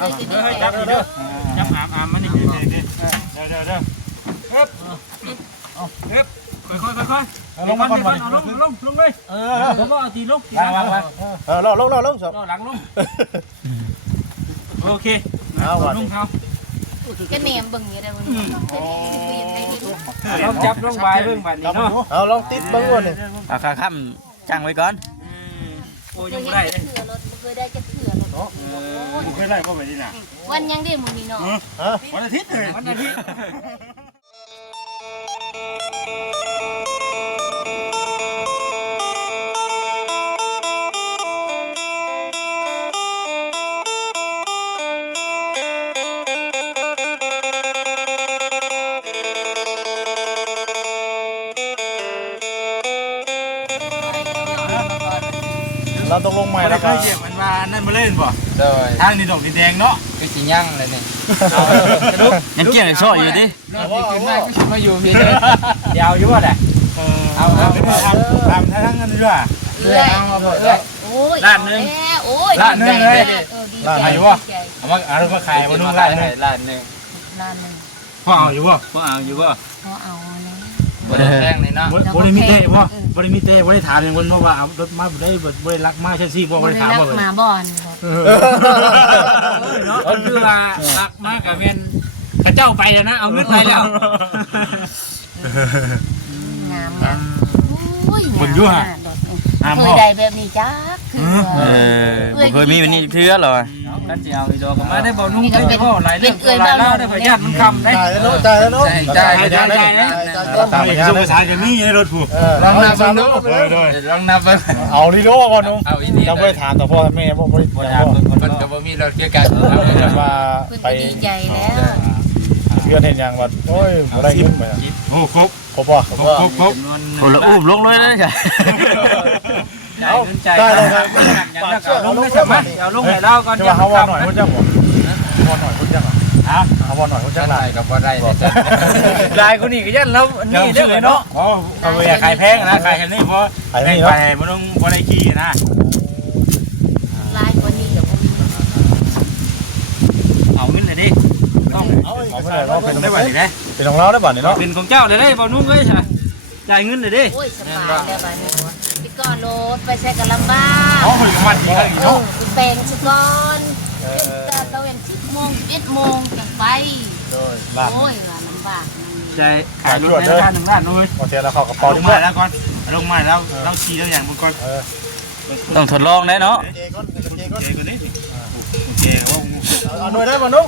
จับเด้อจับอามมันนี่เด้ฮึบฮึบค่อยลงมาก่อนลงเลยผมว่าเอาตีลงลงสอบ หลังลงโอเคลงเขาก็เนียมบึงอยู่ได้บ่ ลองจับลงใบเบิ่งบัดนี้เนาะเอาลองติดเบิ่งก่อนนี่ เอาขาค้ำจังไว้ก่อนโอ้ยังบ่ได้เลย เคยได้จะเถื่อแล้วเนาะ เคยได้บ่ไปนี่น่ะ วันยังได้มื้อนี้เนาะ วันอาทิตย์เลยวันอาทิตย์เราต้องลงใหม่แล้ว เค ก็ ยเจ็บมันว่านั่นมาเล่นบ่ โดย ทางนี่ดอกแดงเนาะ คือสิยั่งเลยนี่ ยังเกี่ยงซ่ออยู่ดิ ขึ้นมาก็สิมาอยู่พี่เด้อย าวอยู่ว่าแหละเอาทำทั้งนั้นด้วย เอามาบ่ได้ โอ้ยโอ้ย ล้านนึงเลย ล้าน อยู่บ่เอามาขายบ่นุ่งล้านนึง ล้านนึง พ่อเอาอยู่บ่พ่อเอาอยู่บ่ พอเอานะ บ่ได้แพงเลยเนาะ บ่ได้มีเต้บ่บ่ได้มีเต้บ่ได้ถามอย่างเพิ่นว่าเอารถมาบ่ได้รักมาใช่สิบ่ได้ถามบ่ มาบ่อน เนาะคือว่ารักมากกับแม่นข้าเจ้าไปแล้วนะเอาเงินไปแล้ว งามนะโอ้ยเคยได้แบบนี้จักคือ บ่เคยมีวันนี้เทื่อหรอกันสิเอาอีดอกก็มาได้บ่นุ่งได้บ่หลายเรื่องหลายแล้วได้พยานมันคำได้ จ่ายแล้วเนาะ จ่าย ตามเอกสารกันนี่ในรถผู้ ลองนับดูลองนับ เอาลีโร่ก่อนนุ๊ก เอาอีนี่ เราไม่ถามต่อพ่อแม่พ่อไม่ บ่ ถา ถาม มมันก็บ่มีรถเกี่ยวกัน ว่า เพิ่น ไป ดีใจแล้ว เพื่อนเห็นอย่างว่าโอ้ยบ่ได้เงินไป โอ้ครบ ครบป่ะ คนละอุ้มลงเลยนะจ้ะ จ่ายเลยครับลงไม่สามารถเอาลงให้เราก่อน จะเอาวอนหน่อยคุณจังบ่วอนหน่อยคุณจังอ่ะเอาวอนหน่อยคุณจัง ได้กับบ่ได้ ลายคนนี้ก็ยันแล้วนี่เรื่องเลยเนาะอ๋อเขาอยากขายแพงนะขายแค่นี้เพราะแพงไปมันต้องพอได้ขี้นะ ลายคนนี้เดี๋ยว เอาเงินเลยดิต้อง เอาไม่ได้เราเป็น ได้บัตรได้ เป็นของเราได้บัตรนี่เนาะ เป็นของเจ้าเลยได้บ่นุ่งเลยใช่จ่ายเงินเลยดิ โอ้ยสบายแล้วบัดนี้พี่ก้อนรถไปใช้กับลำบาก อ๋อคุยกับมันอีกแล้วอีกเนาะ คุณแปลงสก่อนตะเวน10 โมง 11 โมงจังไป โดยล้าน โอ้ยว่าลำบาก ใจขายรถในราคา1 ล้านเลย โอเคแล้วเข้ากระเป๋า ล ดี ง กว่า มาแล้วก่อนลงมาแล้วเราขี่แล้วอย่างมึงก่อน ต้องทดลองได้เนาะ เจก่อนเจ โอ ก่อน เคก่อนนี่โอเคว่า เอาหน่วยได้บ่นุ๊ก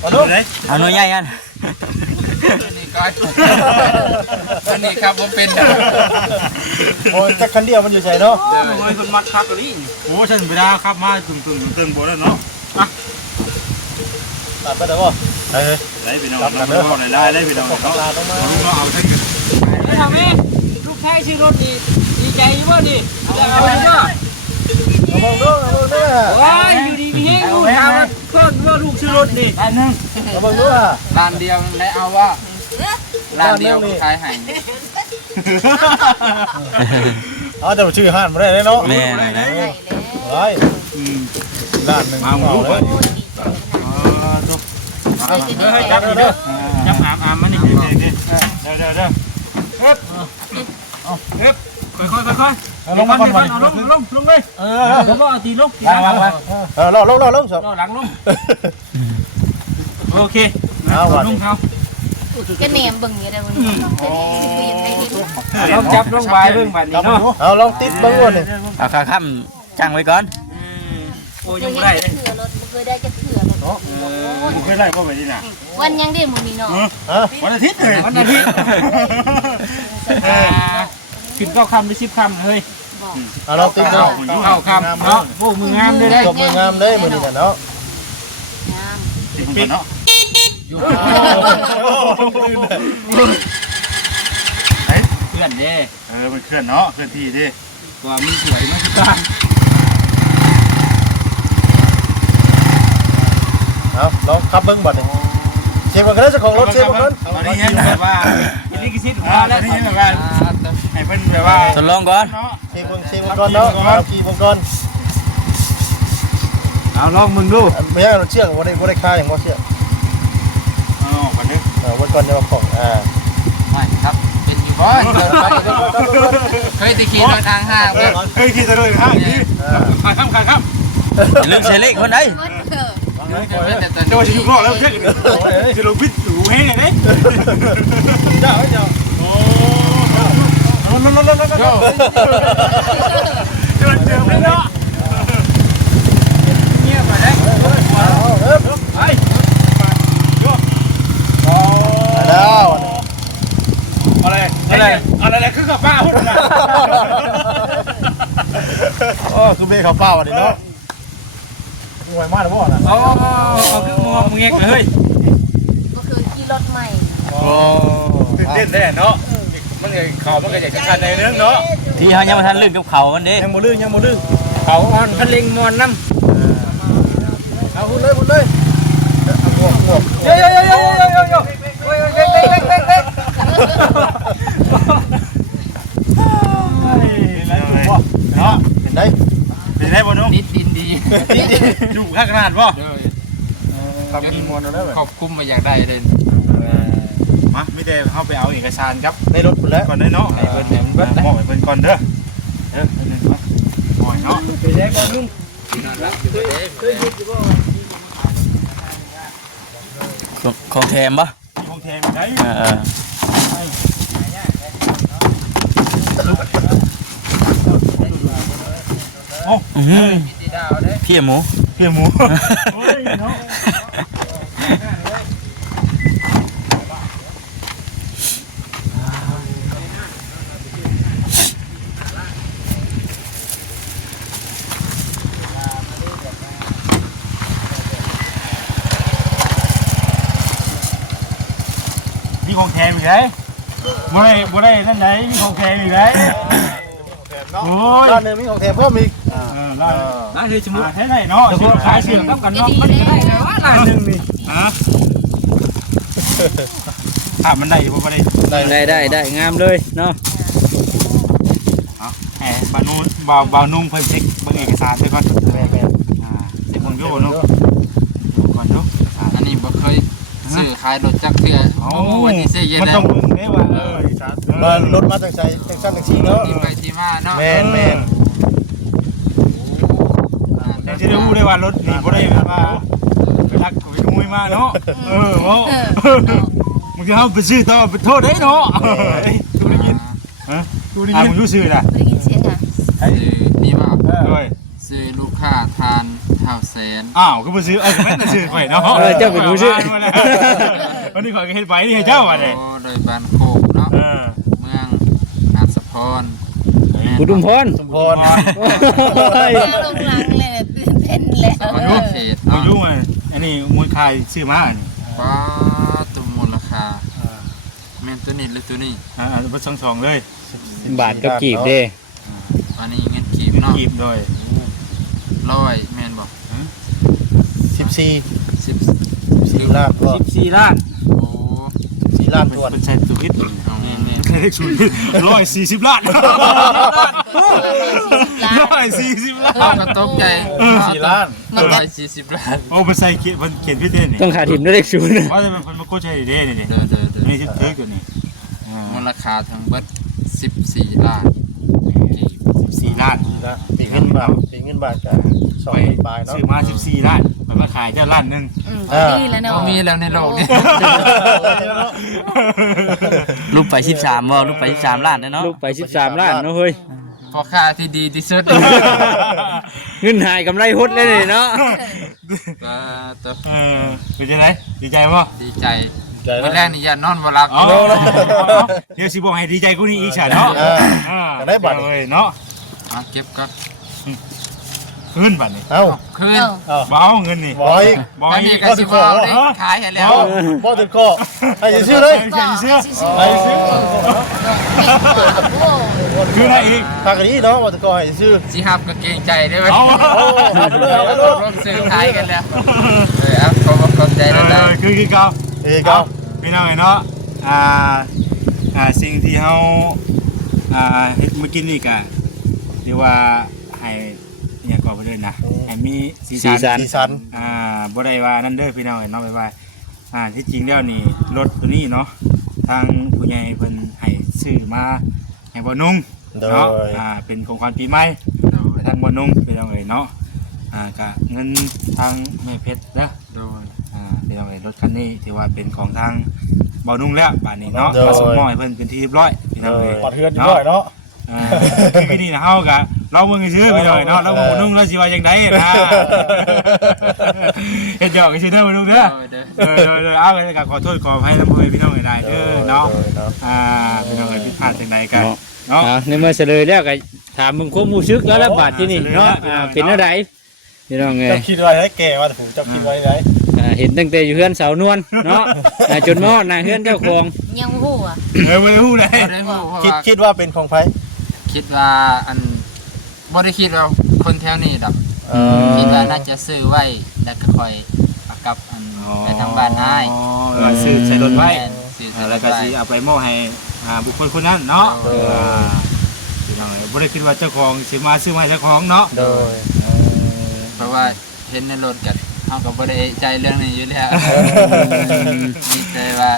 เอานุ๊ก เอาหน่วยใหญ่กันนี่ก้อยอันนี้ครับผมเป็น โอ้ยจักคันเดียวมันอยู่ใส่เนาะ โอ้ยคนมัดครับตัวนี้โอ้ฉันเวลาขับมาตึงบ่แล้วเนาะอ่ะ ตัดไปได้บ่ได้เลย ได้ไปนอนเราได้ไปนอนเนาะ ลาต้องมา ลูกเราเอาทั้งไม่ทำเองลูกชายชื่อรถดีใจว่าดิเอาไปว่า เอามองดูเอามองดู ว้ายอยู่ดีมีเฮงลูกถามว่าลูกชื่อรถดิอันนึง เอามองดูอ่ะ ร้านเดียวและเอาว่าร้านเดียวขายให้ เอาแต่ชื่อห้านมาได้เลยเนาะ แม่นะ ได้แล้ว ไว้ล้านหนึ่งเอาเลย จับเด้อจับอามมันนี่เด้ฮึบฮึบค่อยลงมาก่อน เอาลงเลยผมว่าเอาตีลง ลงสอบ หลังลงโอเคลงเขา ก็เนียมบึงอยู่ได้บ่นี่ ลองจับลงใบเบิ่งบัดนี้เนาะ เอาลองติดเบิ่งก่อนนี่ เอาขาค้ำจังไว้ก่อน โอ้ย เค ยัง ย บ่ได้ ได้เถื่อรถเคยได้จะเถื่อรถ เคยได้บ่ไปนี่น่ะ วันยังได้มื้อนี้เนาะ วันอาทิตย์เลยวันอาทิตย์ขึ้น9 คำหรือ10 คำเฮ้ย เอาลองติดเนาะ เข้าคำเนาะโอ้มืองามเลยได้ จบมืองามเลยมื้อนี้กันเนาะ งาม ติดมือเนาะเพื่อนเด้มันเคลื่อนเนาะเคลื่อนที่เด้ตัวมันสวยมากทุกท่าน เอาลองขับเบิ่งบัดนี่เชฟกันได้เจ้าของรถเชฟกัน ตอนนี้ยังแบบว่าอันนี้คือซิดของเราแล้วนี่แบบว่าให้เป็นแบบว่า ทดลองก่อน เชฟก่อนเนาะขี่ก่อน เอ เอาลองมึงดู ไม่ใช่เราเชือกบ่ได้ค่าอย่างบ่เชือก อ๋อก่อนนึก วันก่อนจะมาของไม่ครับเป็นอยู่บ่เคยตะกี้รถทางห้างเว้ย เฮ้ยขี่ตะเลยฮะขี่ขาข้าม เรื่องใช้เลขคนไหน เจ้าจะยุบล้อแล้วเช็คจะลงพิษหูแห้งไงเนี่ยเจ้าโอ้นเจอไม่เนาะเงียบไปแล้วไปโยแล้วอะไรคือกับป้าพูดนะ โอ้คือเบเขาเป้าดิเนาะงวยมากเลยบ่น่ะ เอาคือมึงเงี้ยเฮ้ย ก็คือขี่รถใหม่ โอ้ตื่นเต้นแน่เนาะมันเขามันก็อยากจะชันในเรื่องเนาะ ที่เขายังมาทันลื่นกับเขามันดิ ยังบ่ลื่นเขาอ่อนพลิงมอนน้ำ เอาพูดเลยเอาพวก โยเนาะ เป็นได้ เป็นได้บ่นุ่ม นิดดินดี อยู่ข้างขนาดบ่ ทำกินมวนแล้วแบบ ขอบคุ้มมาอยากได้เลย มาไม่ได้เข้าไปเอาเอกสารครับ ในรถแล้ว ก่อนได้เนาะ ไอ้เบิ้ลเนี่ยมันเบิ้ลนะ มอบให้เพิ่นก่อนเด้อปล่อยเนาะ ไปได้ก่อนนุ่มนอนรับอยู่ได้ ของแถมปะ คงแทนได้ ตีดาวได้ พี่หมู เพียหมูโอ้ยเนาะ มีของแถมอีกไหมบ่ได้นั่นไหนมีของแถมอีกไหมโอ้ย ด้านนึงมีของแถมเพิ่มอีก ร้านเฮชิมุแท้ไหนเนาะชื่อขายชื่อกับกันเนาะมันได้เลยว่าร้านนึงนี่ฮะมันได้อยู่บ่ได้งามเลยเนาะ แหมบานุ่งเพิ่นเช็คเบิ่งเอกสารไปก่อน แม่ เช็คเบิ่งอยู่เนาะก่อนเนาะ อันนี้บ่เคยซื้อขายรถจักรเทื่อโอ้วันนี้เสียเย็น มัน นะ ต้องเบิ่งได้ว่ามารถมาจากใจจากชั้นจากชีเนาะ ที่ไปที่มาเนาะ แม่น แต่จะได้รู้ได้ว่ารถนี่บ่ได้ว่าไปรักไปขโมยมาเนาะโอ้มึงจะเอาไปซื้อต่อไปโทษได้เนาะดูได้ยินฮะดูได้ยินมึงรู้ชื่อน่ะ ไม่ได้ยินเสียงอ่ะ ซื้อนี่ว่า ด้วย ซื้อลูกค้าทานเท่าแสน อ้าวก็ไปซื้อแม่นซื้อข่อยเนาะเจ้าเป็นผู้ซื้อวันนี้ข่อยก็เฮ็ดไปนี่ให้เจ้าว่าได้ โอ้โดยบ้านโคกเนาะเมืองนาสะพร อุดมพร สมพร แม่ลงหลังเลยตื่นเต้นแหละ สะพรเขต เอา เนาะ อยู่อ่ะอันนี้มูลค่าซื้อมาอันนี้ ป้าตัวมูลค่าแม่นตัวนี้หรือตัวนี้ บ่สองเลย บาทกับกีบเด้ อันนี้เงินกีบเนาะ กีบโดย 100แม่นบ่ 14 10 ล้านก็ 14ล้าน โอ้ 4ล้านตัว เป็นใช้ตัวคิด เอาแม่น ใช้เลขศูนย์140ล้าน140ล้า ๆเอา น ก็ตกใจ 4ล้าน 140ล้าน โอ้ไปใส่เขียนเพิ่นเขียนผิดเด้นี่ ต้องขาดถิ่มด้วยเลขศูนย์ ว่าแต่มันมาโคใช้เด้นี่นี่ เด้อ นี่ที่ถืออยู่นี่ มูลค่าทั้งเบิด14ล้านกีบ 14ล้าน ปีเงินบาทกัน2,000ปลายเนาะ ซื้อมา14ล้านมันมาขายเจ้าล้านนึง ดีแล้วเนาะ บ่มีแล้วในโลกนี้ ลูกไป13บ่ลูกไป13ล้านเนาะลูกไป13ล้านเนาะเฮ้ย พอค่าที่ดีที่สุด เงินหายกำไรหดเลยเนาะ ตัว เป็นจังไดดีใจบ่ ดีใจเมื่อแรกนี่อย่านอนบ่หลับ อ๋อเดี๋ยวสิบอกให้ดีใจกูนี่อีกฉันเนาะเลยเนาะ เก็บก่อน ขึ้นบัดนี้ เอ้า คืน บ่เอาเงินนี่ บ่อีก บ่ อัน อี นี้ ก ก็สิว่าได้ขายให้แล้ว บ่ถึงก็ให้ซื้อเลย ใช่ซื้อ ให้ซื้อ คืออะไรอีก ทางนี้เนาะบ่ถึงก็ให้ซื้อ สิฮับก็เกรงใจได้ไหม เอา ร่วมซื้อขายกันแล้วขอบใจแล้วนะ คือเก่า ครับ พี่น้องเนาะสิ่งที่เฮาเฮ็ดเมื่อกี้นี่ก็เรียกว่าให้เนี่ยก็ ไปเลยนะให้มีสี สีสั สั น น สีสัน บ่ได้ว่านั่นเด้อพี่น้องเนาะบ๊ายบายที่จริงแล้วนี่รถตัวนี้เนาะทางผู้ใหญ่เพิ่นให้ซื้อมาให้บ่นุ่ง โด เนาะ ย เป็นของขวัญปีใหม่ทางบ่นุ่งพี่น้องเนาะก็เงินทางแม่เพชรเด้อโดยพี่น้องรถคันนี้ถือว่าเป็นของทางบ่นุ่งแล้วบัดนี้เนาะมาส่งมอบให้เพิ่นเป็นที่เรียบร้อยพี่น้อง ปัดเฮือนอยู่ด้วยเนาะ คือนี่นะเฮาก็เราเบิ่งซื่อพี่น้องเนาะเราบ่นุ่งแล้วสิว่าจังได๋นะเฮ็ดหยอกซื่อเด้อบ่นุ่งเด้อเอาก็ขอโทษขออภัยนำพ่อพี่น้องหลายๆเด้อเนาะพี่น้องผิดพลาดจังได๋กันเนาะ ในเมื่อเฉลยแล้วก็ถามมึงความรู้สึกแล้วบาดที่นี่เนาะเป็นอะไรพี่น้องเอ้ เจ้าย คิดไว้ให้แก่ว่าผมเจ้าคิดไว้ไหน เห็นตั้งแต่อยู่เฮือนเสานวลเนาะจนมอดหน้าเฮือนเจ้าของ ยังฮู้อ่ะ บ่ได้ฮู้เลย บ่ได้ฮู้เพราะว่า คิดว่าเป็นของไผ คิดว่าอันบ่ได้คิดว่าคนแถวนี้ดอกคิดว่าน่าจะซื้อไว้แล้วก็ค่อยเอากลับอันไปทางบ้านอ้าย ซื้อใส่รถไว้ ซื้อใส่ร แล้ว ถ ก็ ไว้ สิเอาไปมอบให้บุคคลคนนั้นเนาะพี่น้องบ่ได้คิดว่าเจ้าของสิมาซื้อมาให้เจ้าของเนาะ โดย เพราะว่าเห็นในรถกันเฮาก็บ่ได้ใจเรื่องนี้อยู่แล้วมีใจว่า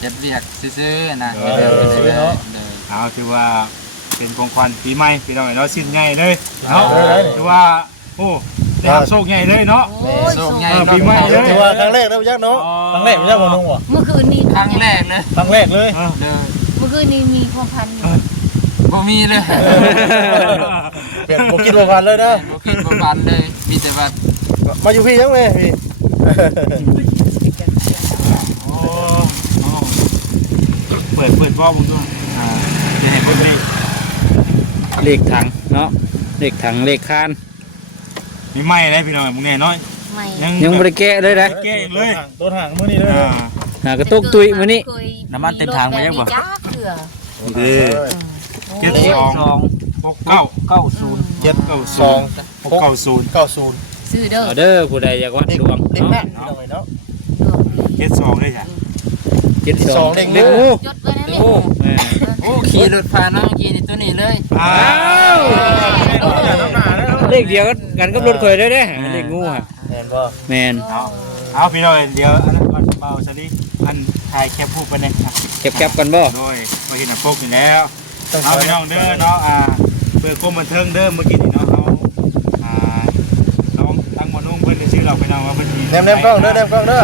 เฮ็ดเวียกซื่อๆนะเด้อ เอาถือว่าเป็นของขวัญปีใหม่พี่น้องเนาะสิ้นใหญ่เลยเนาะถือว่าโอ้ได้รับโชคใหญ่เลยเนาะ โอ้ย โชคใหญ่ ปีใหม่เลย ถือว่าครั้งแรกแล้วยักษ์เนาะครั้งแรกไม่ใช่บ่นุ่งบ่ เมื่อคืนนี้ ครั้งแรกเลย ครั้งแรกเลย เด้อ เมื่อคืนนี้มีความพันอยู่ บ่มีเลย เปลี่ยนบ่คิดบ่พันเลยนะ บ่คิดบ่ฝันเลยมีแต่ว่า มาอยู่พี่ยังแม่พี่ โอ้เปิดบ่ผมด้วยจะให้เพิ่นได้ เลขถังเนาะเลขถังเลขคาน มีใหม่เลยพี่น้องมึงแน่น้อย ไม่ ยังบ่ได้แกะเลยนะ แก้เองเลย ต้นห่างมื้อนี้เลย หากระตุกตุยมื้อนี้ น้ำมันเต็มถังไหมยังบ่จ้าเกลือ เจ็ดสองหกเก้าเก้าศูนย์เจ็ดเก้าสองหกเก้าศูนย์ 90 ซื้อเด้อ เอาเด้อผู้ใดอยากวัดดวง เด็ก เนาะ นั่นพี่น้องเนาะ เจ็ดสองเลยจ้ะ 72 เลข เลขงู จดไว้นะเนี่ย โอ้แม่ โอ้ขี่รถผ่านเนาะเมื่อกี้นี่ตัวนี้เลย อ้าว เลขเดียวกันกับรถข่อยได้เด้เลขงูฮะ แม่นบ่ แม่น เอาพี่น้องเดี๋ยวอันนั้นก่อนเบาซะดิอันถ่ายแคปพูดไปเนี่ย เก็บกันบ่ โดยมาเห็นหน้าปกอยู่แล้วเอาพี่น้องเด้อเนาะเพื่อความบันเทิงเด้อเมื่อกี้นี่เนาะเราตั้งมนุ่งเพิ่นได้ชื่อเราไปน้องว่าเพิ่น แนมกล้องเด้อแนมกล้องเด้อ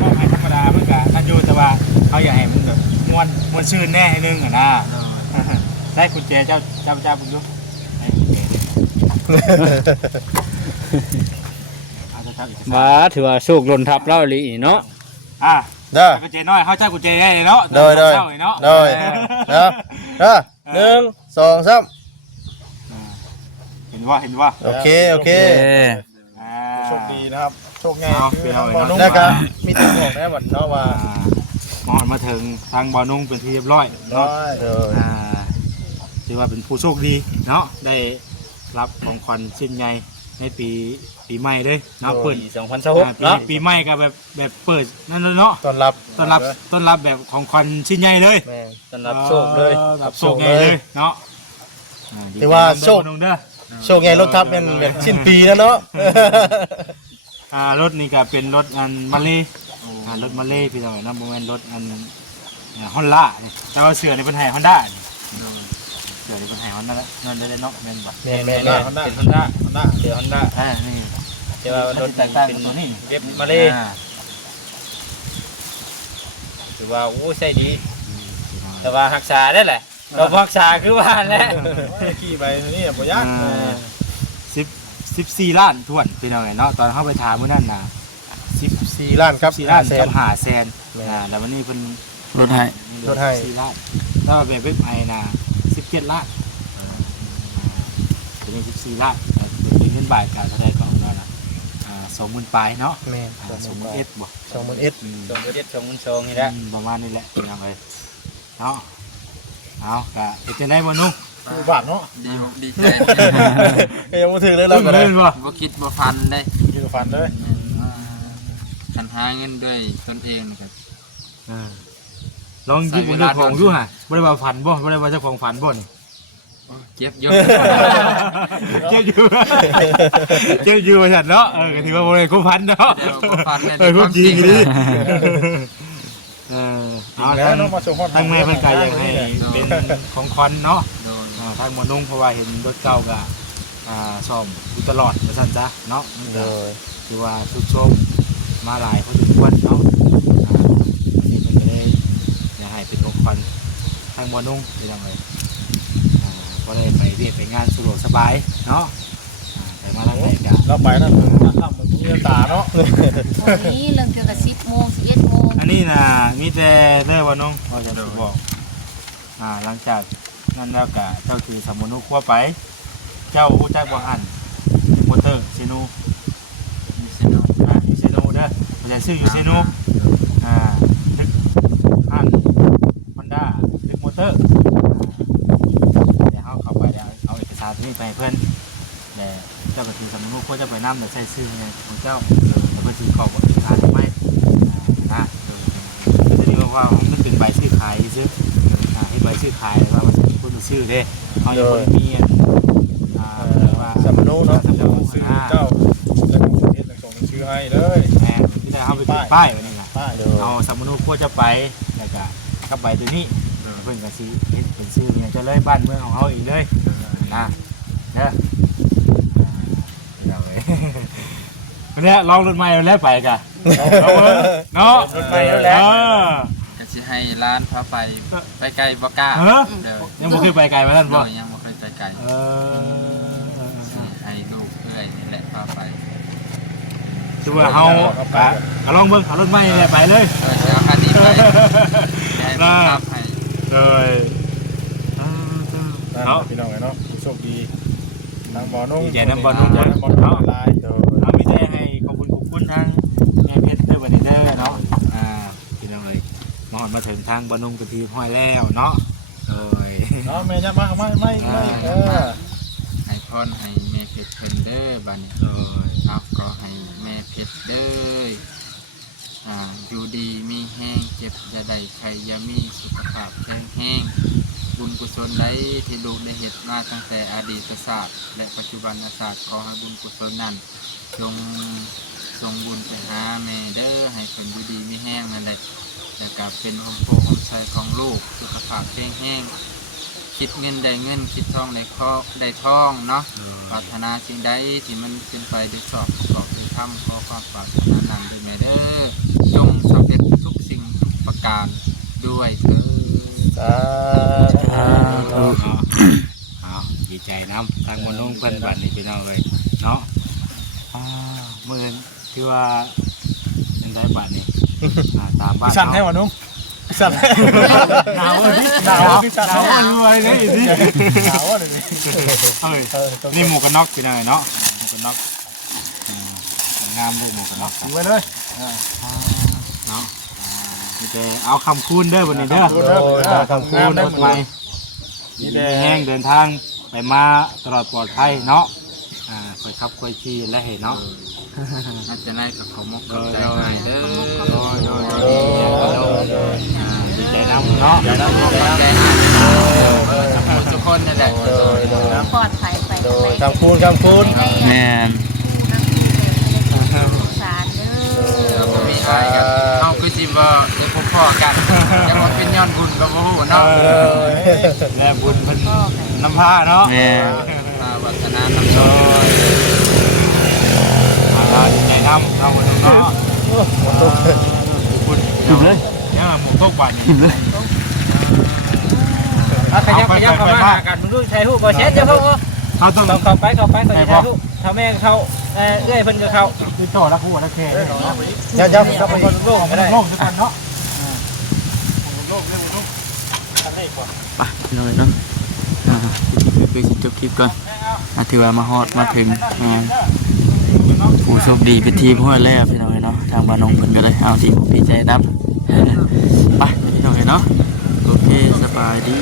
ก็ให้ธรรมดาเพิ่นก็นั่นอยู่แต่ว่าเขาอยากให้มันแบบม่วนชื่นแน่ให้นึงอ่ะนะได้กุญแจเจ้าบุญอยู่ให้กุญแจเอาเจ้าอีกสัก มาถือว่าโชคหล่นทับเราอีหลีเนาะ เด้อ กุญแจน้อยเขาเจ้ากุญแจให้เนาะ โดย เนาะ เด้อเด้อ1 2 3 เห็นว่า โอเค โชคดีนะครับ โชคไงแล้วก็มีตัวบอกนะบัดเนาะว่า หมอนมาถึงทางบ่อนุ่งเป็นที่เรียบร้อยเนาะ ถือว่าเป็นผู้โชคดีเนาะได้รับของขวัญชิ้นใหญ่ในปีใหม่เลยเนาะเปิด 2026เนาะ ปีใหม่ก็แบบเปิดนั่นเนาะ ต้อนรับ ต้อนรับแบบของขวัญชิ้นใหญ่เลย แม่ต้อนรับโชคเลย รับโชคใหญ่เลยเนาะ ถือว่าโชค เด้อ โชคไงรถทับเป็นแบบสิ้นปีแล้วเนาะ รถนี่ก็เป็นรถอันมาเลรถมาเลพี่น้องนะบ่แม่นรถอันฮอนด้านี่แต่ว่าเสือนี่เป็นไฮฮอนด้าเสือนี่เป็นไฮฮอนด้านั่นได้เนาะแม่นบ่ แม่เป็น Honda เดี๋ยว Honda นี่ แต่ว่ารถ แตกต่างกับตัวนี้ เว็บมาเลยถือว่าโอ้ใช่ดีแต่ว่ารักษาได้แหละเรารักษาคือว่าแหละ ขี่ไปนี่บ่ยาก 14 ล้านถ้วนพี่น้องเนาะตอนเข้าไปถามมื้อนั้นน่ะ 14 ล้านครับ 4 ล้าน แส กับ5แสนแล้ววันนี้เพิ่น รถให้ 4 ล้านถ้าแบบเว็บไอน่ะ17 ล้านเป็น14 ล้านเป็นเงินบาทก็เท่าใดก็เอาล่ะ20,000ปลายเนาะ แม่ 20,000บ่ 20,000 ส่งไปเด็ดส่งมันชงนี่แหละ ประมาณนี้แหละพี่น้องเอ้ยเนาะเอาก็เฮ็ดจังได๋บ่นุ่ง บาทเนาะ ดีใจ ยังบ่ถึงเลยเราก็ได้ เล่นบ่ บ่คิดบ่ฟันได้ กินฟันเลย คันหาเงินด้วยตนเองครับ ลองหยิบเจ้าของดูฮะบ่ได้ว่าฝันบ่ได้ว่าเจ้าของฝันบ่นี่ บ เจ็บอยู่ เจ็บอยู่เจ็บอยู่ฉันเนาะก็ถือว่าโมเดลคู่พันเนาะ เดี๋ยวบ่ฟันแม่ คู่จริงดิเอา แล้วน้องมาส่งฮอด ทางแม่เพิ่นก็อยากให้เป็นของคอนเนาะ โดย ทางหมอนุ่งเพราะว่าเห็นรถเก่าก็ซ่อมอยู่ตลอดว่าซั่นจ้ะเนาะมันก็คือว่าทุกชมมาหลายพอสมควรเนาะนี่เพิ่นก็เลยอยากให้เป็นของคอนทางหมอนุ่งเป็นจังไดก็ได้ไปเรียกไปงานสะดวกสบายเนาะไปมาทางไหนก็ เราไปนั่นทำมันมีตาเนาะ วันนี้เรื่องเกี่ยวกับ10 โมง 11 โมง อันนี้น่ะมีแต่เด้อว่าน้องเขาจะบอกหลังจากนั้นแล้วก็เจ้าถือสมุนุคั่วไปเจ้าฮู้จักบ่หันมอเตอร์ซินู มีสิโน อยู่ซินูเด้อบ่ใช่ซื้ออยู่ซินูตึกหัน Honda ตึกมอเตอร์เดี๋ยวเฮาเข้าไปแล้วเอาเอกสารนี้ไปให้เพิ่นแล้วเจ้าก็ถือสมุนุคั่วจะไปนำแล้วใช้ซื้อเนี่ยของเจ้าแล้วเพิ่นสิขอเอกสารไหมจะดีว่ามันเป็นใบซื้อขายซื้อให้ใบซื้อขายว่ามันเป็นคนซื้อเด้เขายังบ่ได้มีว่า สมนุเนาะซื้อเจ้าจะทำประเทศส่งชื่อให้เลย แม่ที่ได้เอาไปติดป้ายไว้นี่ล่ะ ป้าเดี๋ยว เอาสมุนุคั่วจะไปแล้วก็กับใบตัวนี้เพิ่นก็สิเฮ็ดเป็นชื่อเนี่ยจะเลยบ้านเมืองของเฮาอีกเลยนะเด้อวันนี้ลองรถใหม่แล้วไปกะเนาะ รถไฟแล้ว ก็สิให้ร้านพาไปไกลบ่กล้าเดี๋ยว ยังบ่เคยไปไกลมาท่านบ่ ยังบ่เคยไปไกลให้ลูกเอ้ยนี่แหละพาไป คือว่าเฮาลองเบิ่งเอารถใหม่เนี่ยไปเลย เดี๋ยวคันนี้ไปให้มันขับให้ เลยเนาะ พี่น้องเนาะโชคดีทางบ่อนุ่ง ดีใจนำบ่อนุ่ง บ่อนุ่งลายเดี๋ยว เรามีแต่ให้ขอบคุณทางแม่เพชรเด้อบัดนี้เด้อเนาะพี่น้องเอ้ยมาฮอดมาถึงทางบ่อนุ่งกะทีห้อยแล้วเนาะเอ้ย เนาะแม่จะมาไม่ให้พรให้แม่เพชรเพิ่นเด้อบัดนี้ เอ้ย เอาก็ให้แม่เพชรเด้ออยู่ดีมีแห้งเจ็บอย่าได้ใครอย่ามีสุขภาพแข็งแรงบุญกุศลใดที่ลูกได้เฮ็ดมาตั้งแต่อดีตศาสตร์และปัจจุบันศาสตร์ขอให้บุญกุศลนั้นจงส่งบุญไปหาแม่เด้อให้เพิ่นอยู่ดีมีแห้งนั่นแหละแล้วก็เป็นโฮมโปรโฮมไซของลูกสุขภาพแข็งแรงคิดเงินได้เงินคิดทองได้ทองเนาะปรารถนาสิ่งใดที่มันเป็นไปด้วยชอบประกอบด้วยธรรมขอความปรารถนานั้นด้วยแม่เด้อจงสำเร็จทุกสิ่งทุกประการด้วยเถิด เอาดีใจน้ำทางบ่อนุ่งเพิ่นบัดนี้พี่น้องเอ้ยเนาะมื้อนี้คือว่าจังได๋บัดนี้ตามบ้าน สั่นให้บ่อนุ่งสั่น หนาวดิหนาวอะไรเนี่ยอีสิ หนาวเลย เอ้ยนี่หมูกันน็อกพี่น้องเนาะหมูกันน็อกงามเลยหมูกันน็อก ดูไว้เลย เนาะมีแต่เอาคำคูณเด้อวันนี้เด้อคำคูณรถไฟมีแห้งเดินทางไปมาตลอดปลอดภัยเนาะไปขับไปขี่และเห็นเนาะ อาจจะได้กับเขามกกับใจให้เด้อ ดีใจน้ำเนาะ ใจให้ทุกคนนั่นแหละ ปลอดภัยไป คำคูณ แม่น สารเด้อ เรามีอายกันเขาคือสิบ่ได้พบพ่อกันจะมาเป็นย้อนบุญกับโอ้โหเนาะ และบุญเป็นน้ำผ้าเนาะ แม่น วัฒนาน้ำซอย ดีใจน้ำเราเนาะบุญ จุบเลย เนี่ยหมูตกบานนี่ จุบเลย ขยับเข้ามาหากันมึงดูใช้หูบ่เช็ดเจ้าเขา เขาต้อง เข้าไปเขาใช้หูทำแม่เขาเอื้อยเพิ่นก็เขา ติดต่อแล้วคู่แล้วเคเนาะ ยับเข้าไปคนโลกไม่ได้ โลกด้วยกันเนาะ ไปพี่น้องเนาะคือสิจบคลิปก่อนถือว่ามาฮอดมาถึงผู้โชคดีเป็นทีมห้อยแล้วพี่น้องเนาะทางบ้านน้องเพิ่นก็เลยเอาทีมดีใจนำไปพี่น้องเนาะโอเคสบายดี